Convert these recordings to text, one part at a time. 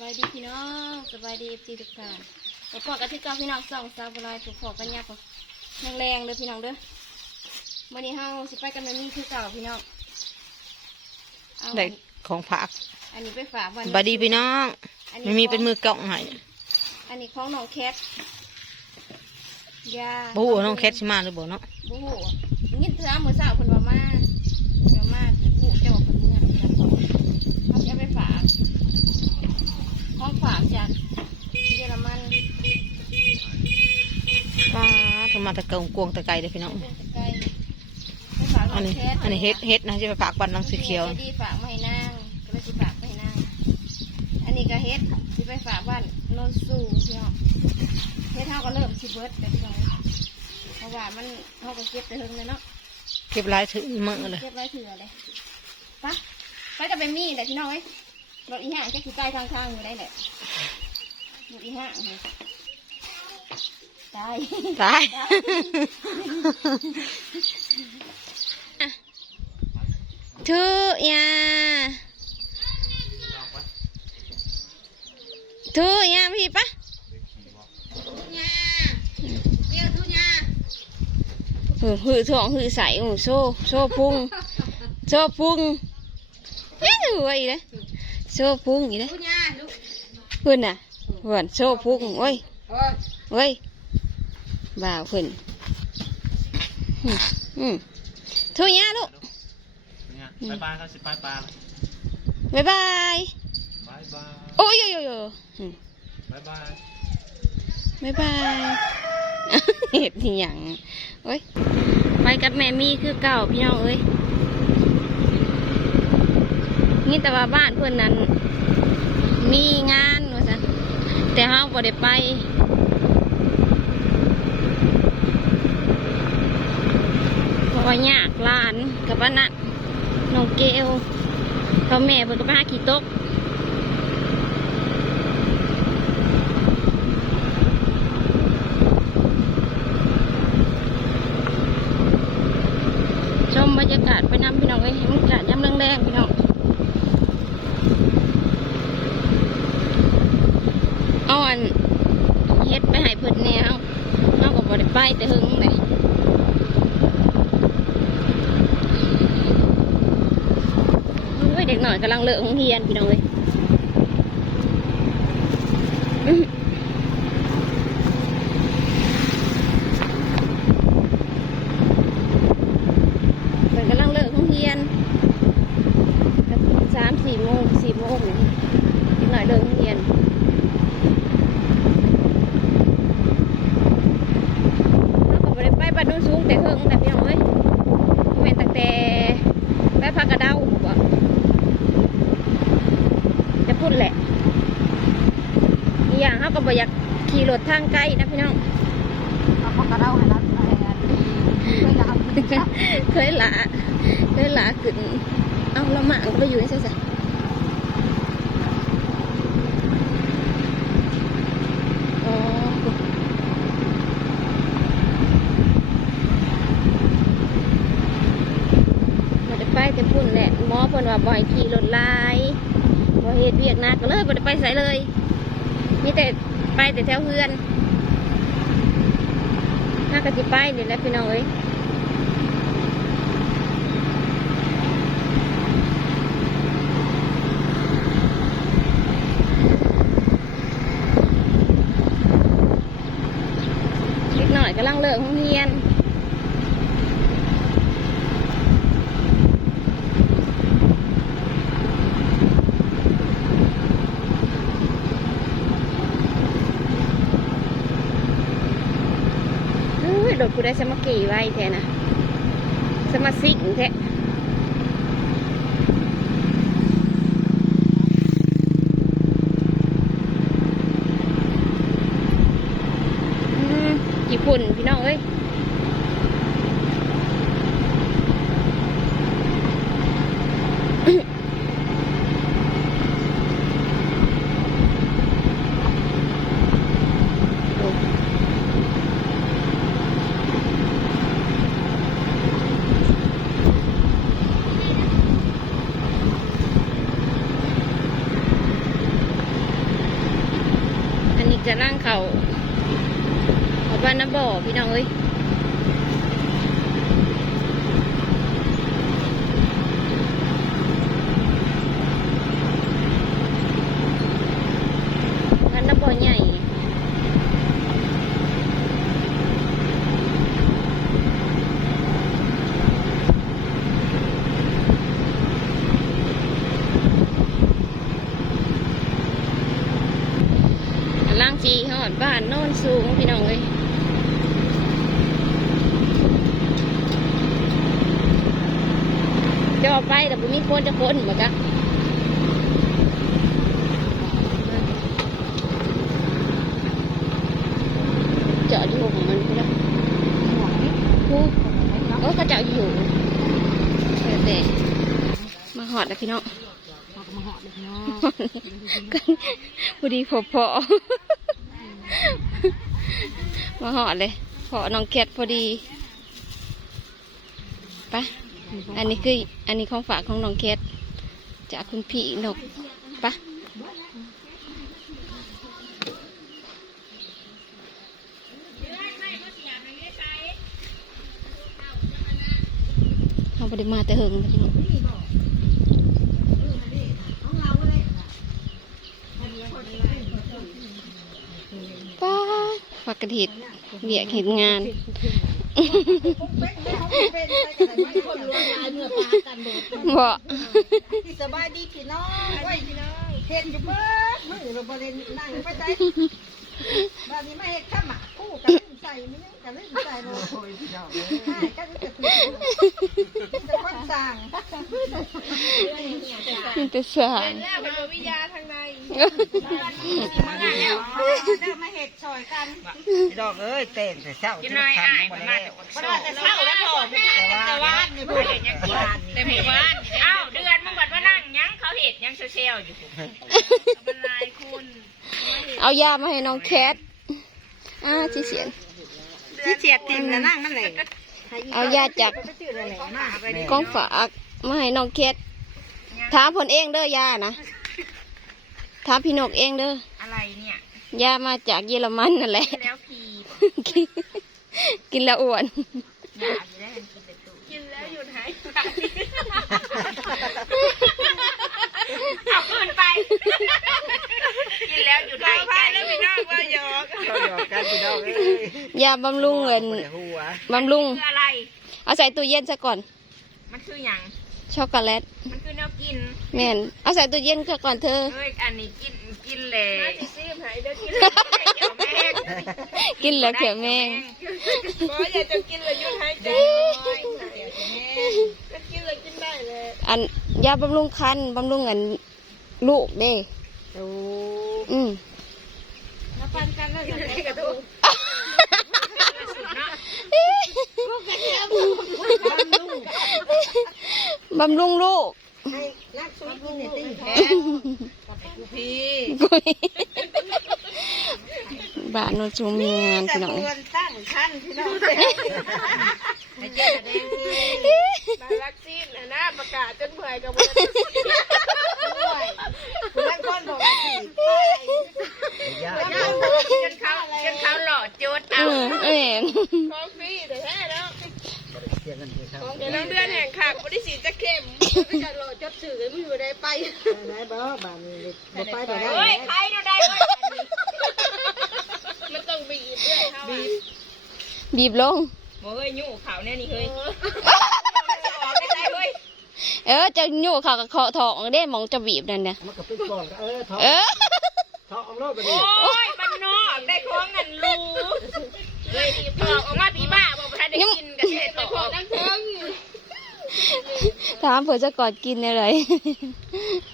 บายดีพี่น้องสบายดีพี่ทุกท่านไปพอกันที่เก้าพี่น้องสองสาวบุรีถูกพอกันยับแรงๆเลยพี่น้องเด้อวันนี้เฮาสิไปกันแบบนี้คือเก่าพี่น้องเอาได้ของผักอันนี้ไปฝากวันบายดีพี่น้องอัไม่มีเป็นมือกล่องให้อันนี้ของน้องแคทยาบู๊น้องแคทสิมาหรือบ่เนาะบู๊ยินเถื่อมือสาวคนว่ามาเดี๋ยวมาจะบู๊เจ้าคนเมื่อนี้เขาจะไปฝาก ของฝากจากเยอรมันป้าทำมาแตะเกงกวงตะไกเด้อพี่น้อง เป็นตะไคร้ไปฝากน้อันองนี้ แคทอันนี้เฮ็ดเฮ็ดนะจะไปฝากปันนังสีเขียวจะดีฝากไม่นางก็เลยสิฝากไม่นางอันนี้ก็เฮ็ดสิไปฝากบ้านโนนสูงพี่น้องเฮ็ดเท่าก็เริ่มสิเบิร์ดแต่พี่น้องเพราะว่ามันเท่าก็เก็บไปเฮิงเลยเนาะ เก็บหลายถึงมือเลยเก็บไว้เถื่อเลยไปะไปกับเบมมี่แต่พี่น้องเอ้ย รถอีห่างจะขี่ใต้ทางทางอยู่ได้แหละรถอีห่างนี่ตายตายทุยาทุยาพี่ปะหือหือถ่วงหือใสโอ้โซ่โซ่พุงโซ่พุงเฮ้ยสวยเลย โซ่พุงอีกเลยเพื่อนน่ะเพื่อนโซ่พุงโอ้ยโอ้ยบ่าวเพื่อนอืมอืมทุยาลูกเนี่ยบายบายครับสิบายปลาบ๊ายบายบายบายโอ้ยโยโยโยอืมบายบายบ๊ายบายเห็ดอหย่างโอ้ยไปกับแม่มี่คือเก่าพี่น้องเอ้ย นี่แต่ว่าบ้านเพื่อนนั้น มีงานว่าสันแต่เฮาบ่ได้ไปเพราะว่ายากหลานกับว่านั่นน้องเกลพ่อแม่เพิ่นก็ไปหาขี้ตกชมบรรยากาศไปน้ำพี่น้องเอ้ยบรรยากาศย่ำแรงๆพี่น้องเอาอันเฮ็ดไปให้เพิ่นแนว เอาก็บ่ไปแต่หึงเลยโอ้ยเด็กหน่อยกำลังเลิกโรงเรียนพี่น้องเลยอื้อเพิ่นกำลังเลิกโรงเรียนสามสี่โมงสี่โมงนี่เด็กหน่อยเลิกโรงเรียน เราก็บ่ได้ไปบ้านโนู้นสูงแต่เฮิงแต่พี่น้องเอ้ยเว้นตั้งแต่ไปพักกระเดาบ่จะพูดแหละอีกอย่างเขาก็ บ่อยากขี่รถทางไกลนะพี่น้องเอาของกระเด้าให้รับอะไรกันไม่รับเคยหลาเคยหลาขึ้นเอาละหมางก็ไปอยู่ในเส้นอ๋อบ่ได้ไปแต่พุ่นแหละหมอเพิ่นว่าบ่ให้ขี่รถหลายบ่เฮ็ดเวียกหนักก็เลยบ่ได้ไปไสเลยมีแต่ ไปแต่แถวเพื่อนน่ากะจิไปนี่แล้วพี่น้องเอ้ยนิดหน่อยกำลังเลิกโรงเรียน อุ้ยรถกู ได้สมากี่ไว้แท้นะสมาซิกแท้อืมญี่ปุ่นพี่น้องเอ้ย จะนั่งเขาเอาบ้านน้ำบ่อพี่น้องเอ้ยบ้านน้ำบ่อใหญ่ ล่างจีหอดบ้านโน่นสูงพี่น้องเลยจะออกไปแต่บุมีคนจะคนหมดจ้ะเจาะอยู่ของมันพี่น้องผู้เออก็เจาะอยู่แต่มาหอดแล้วพี่น้องมาหอดเลยเนาะกันพอดีพอพอ มาหอดเลยพอน้องแคทพอดีไปะอันนี้คืออันนี้ของฝากของน้องแคทจากคุณพี่นกไปะเขาไปมาแต่เหิงพี่น้อง ป้า ปกติเบียกเห็นงานคนรวยหลายเมื่อปากันโดดบ่สบายดีพี่น้องไว้พี่น้อง เห็นอยู่เบิดมือเราบ่ได้นั่งไปใจบ้านนี้มาเฮ็ดข้าวหมากคู่กันใส่ไม่ยังกันเล่นใส่บ่โอ้ยพี่น้องใช่กันจะถูกจะคนสั่งมันจะสางแล้วเป็นวิทยาทางในมาแล้วเดินมาเฮ็ดซอยกันดอกเอ้ยเต้นแต่เช้ากินหน่อยอ้ายมาแต่บ่ได้แต่เช้าแล้วพอแต่ว่านี่บ่ได้ยังกินแต่หมู่บ้านอ้า เขาเห็ดยังเซลล์อยู่บรรลายคุณเอายามาให้น้องแคทอ่าที่เสียนที่เจียดติมนั่งนั่นแหละเอายาจากไปชื่ออะไรมากกองฝากมาให้น้องแคทถามผลเองเด้อยานะถามพี่นกเองเด้ออะไรเนี่ยยามาจากเยอรมันนั่นแหละแล้วพีกินกินแล้วอ้วนอยากจะได้กินแต่ตู้กินแล้วหยุดหายใจเอาคืนไป กินแล้วหยุดหายใจแล้วพี่น้องว่าหยอกเขาหยอกกันพี่น้องเอ้ยยาบำรุงเงินบ่ได้หัวบำรุงคืออะไร เอาใส่ตู้เย็นซะก่อน มันคือหยังช็อกโกแลต มันคือแนวกินแม่นเอาใส่ตู้เย็นซะก่อนเธอ เอ้ยอันนี้กินกินเลยซีมหายได้ที่เกี่ยวแม่งกินแล้วเขียวแมงบ่อยากจะกินเลยยุดหายใจก็กินเลยกินได้เลย อันยาบำรุงคันบำรุงเงิน ลูกเด้โอ้อืมมาปันกันแล้วจะได้กระดูกบำรุงลูกให้นักสู้กินเนี่ยติแพ้พี่บ้านโนนจูมีงานพี่น้องควรตั้งขั้นพี่น้องไอ้เจ๊แดงคือมาวัคซีนนะนะประกาศจนเมื่อยกับวัน คุณนั่นคนบอกว่าสิไป ยาก จนเขาจนเขาหล่อจุด เอ เอา อเอ็น ของฟรีแต่แท้แล้ว เสียเงินเสียทาง เดี๋ยวน้องเดือนแห่งขาดบริสีจะเข้มไม่จะรอจดสื่อไม่อยู่ได้ไป ไหนบ่บ้านนี้บ่ไปบ่ได้ เฮ้ยใครดูได้เว้ย มันต้องบีบด้วยเขาบีบ บีบลงโอ้ยยู่เขาเนี่ยนี่เฮ้ยออกได้ไงเฮ้ยเออจะโยกเขากับเคาะทองได้หมองจะบีบนั่นเนี่ยมันก็เป็นปอนเออท้องเออท้องเอาโลดไปดิโอ้ยมันนอกได้ของเงินรูเฮ้ยออกออกมาพี่บ้าบอกประธานได้กินกับเทศไปต่ขออตั้งเทิงถามเผื่อจะกอดกินอะไร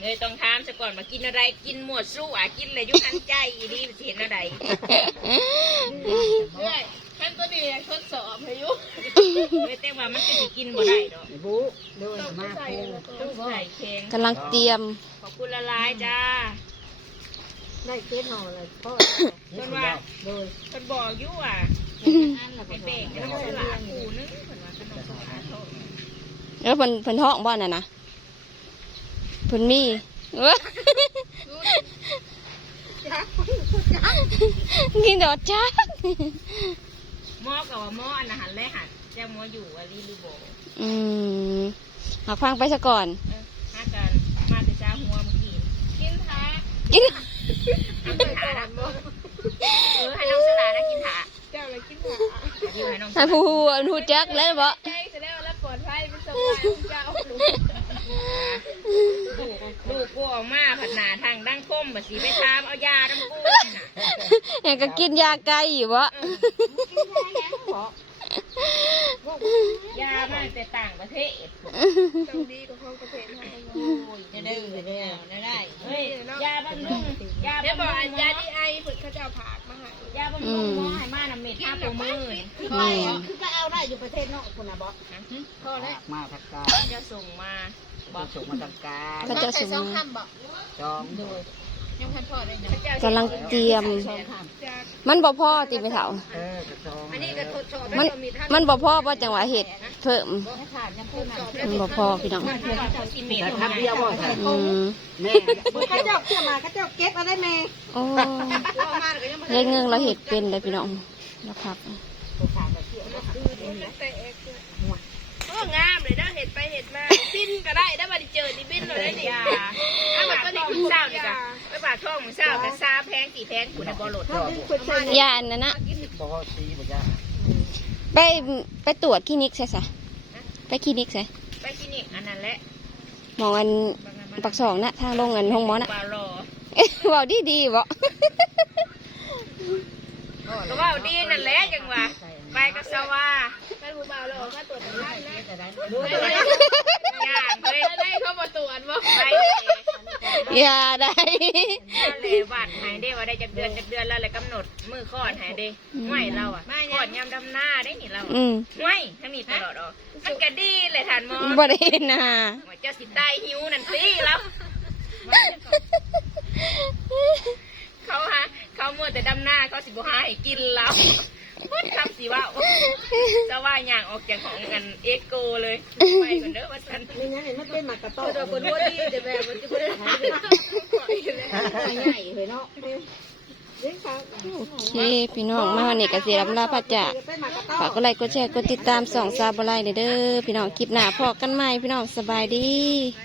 เลยต้องถามซะก่อนมากินอะไรกินหมวดสู้อะกินเลยยุคันใจดีเห็นอะไร ด้วยขั้นตัวนี้ทดสอบพายุ เฮ้ยแต่ว่ามันจะสิกินบ่ได้ดอกไอ้บูโดนมาคูต้องใส่เค็งกำลังเตรียม ขอบคุณละลายจ้าได้เจ๊หน่อเลยพ่อจนว่าโดยคนบอกอยู่อะให้เบรกแล้วสลาคูนึงเพิ่นว่าขนมสลาโทษแล้วเพิ่นเพิ่นท้องบ้านน่ะนะเพิ่นมีเอ้อกินดอกจักหม้อกับว่าหม้ออันอาหารแรกหัน เจ้าหม้ออยู่อะลีลูโบอืมหาฟังไปซะก่อนเออหากันมาแต่จ้าหัวเมื่อกี้กินถากินเอากินถานะเออให้น้องสลานะกินถาเจ้าเลยกินหาเดี๋ยวให้น้องสให้ลาผู้รู้จักแล้วบ่ใจเสร็จแล้วแล้วปลอดภัยเป็นสบายเจ้าลูกลูกกูออกมาผัดหนาทางดั้งคมแบบสีไปตามเอายาดั้งกูน่ะยังก็กินยาไก่อยู่บ่ ยามาแต่ต่างประเทศต้องดีกว่าของประเทศไทยโอ้ยจะได้ได้ได้เฮ้ยยาบำรุงยาเดี๋ยวบำบรุอกงอันยาที่ไอฝึกเขาจะเอาผักมาให้ยาบำรุงหมอให้มาน้ำเม็ดห้าตัวมือคือไปคือก็เอาได้อยู่ประเทศนอกคุณนะบอสพอแล้วมาทักกาจะส่งมาบอส่งมาทักกาก็จะสูงจองดู กำลังเตรียม มันบ่พอติไปเถาเออกระจองอันนี้ก็ทดสอบมันมันบ่พอบ่จังหวะเห็ดเพิ่มมันบ่พอพี่น้องแต่ทับเดียวบ่ใช่อืมแม่เขาเจ้าเกี่ยวมาเขาเจ้าเก็บอะไรแม่โอ้เอามาก็ยังไม่เลี้ยงเงินเราเห็ดเป็นเลยพี่น้องแล้วครับโอ้งาม เลยนะเห็ดไปเห็ดมาปิ้นก็ได้ได้บัดเจอนี่ปิ้นเลยนี่ยาถ้าบาทท่องมึงเศร้าดีกว่าไปบาทท่องมึงเศร้ากับซาแพงสี่แพงคุณบอลลดยาอันนั้นนะไปไปตรวจคลินิกใช่ซะไปคลินิกใช่ไปคลินิกอันนั้นแหละหมออันปักสองนะทางลงเงินห้องหมอนะบาลอเว้าดีดีบ่ก็ว่าดีนั่นแหละจังหวะไปกับสว่า ผู้บ่าวเราถ้าตรวจได้นะย่างเฮ้ยได้เขามาตรวจว่าไปอย่าได้เลยบัตรหายได้ว่าได้จากเดือนจากเดือนแล้วเลยกำหนดมือคลอดหายได้ไม่เราอะคลอดยามดำหน้าได้นี่เราอืมไม่ถ้ามีตลอดอ๋อมันก็ดีเลยทานหมอบ่ได้เห็นหน้าว่าเจ้าสิตายหิวนั่นสิแล้วเขาฮะเขาเมื่อแต่ดำหน้าเขาสิบหาให้กินเราพูดคำ สิว่าจะว่าอย่างออกจากของกันเอ็กโกเลยไปก่อนเด้อว่าฉันนี่นะเห็นมันเป็นหมักกระต้อตัวคนว่าดีแต่แบบมันจะไม่ได้หายใหญ่เลยเนาะเลี้ยงเขาโอเคพี่น้องมาวันนี้ก็สิรับลาพระจากเป็นหมักกระต้อฝากกดไลค์กดแชร์กดติดตามส่องซาบไลเด้อพี่น้องคลิปหน้าพอกันใหม่พี่น้องสบายดีไป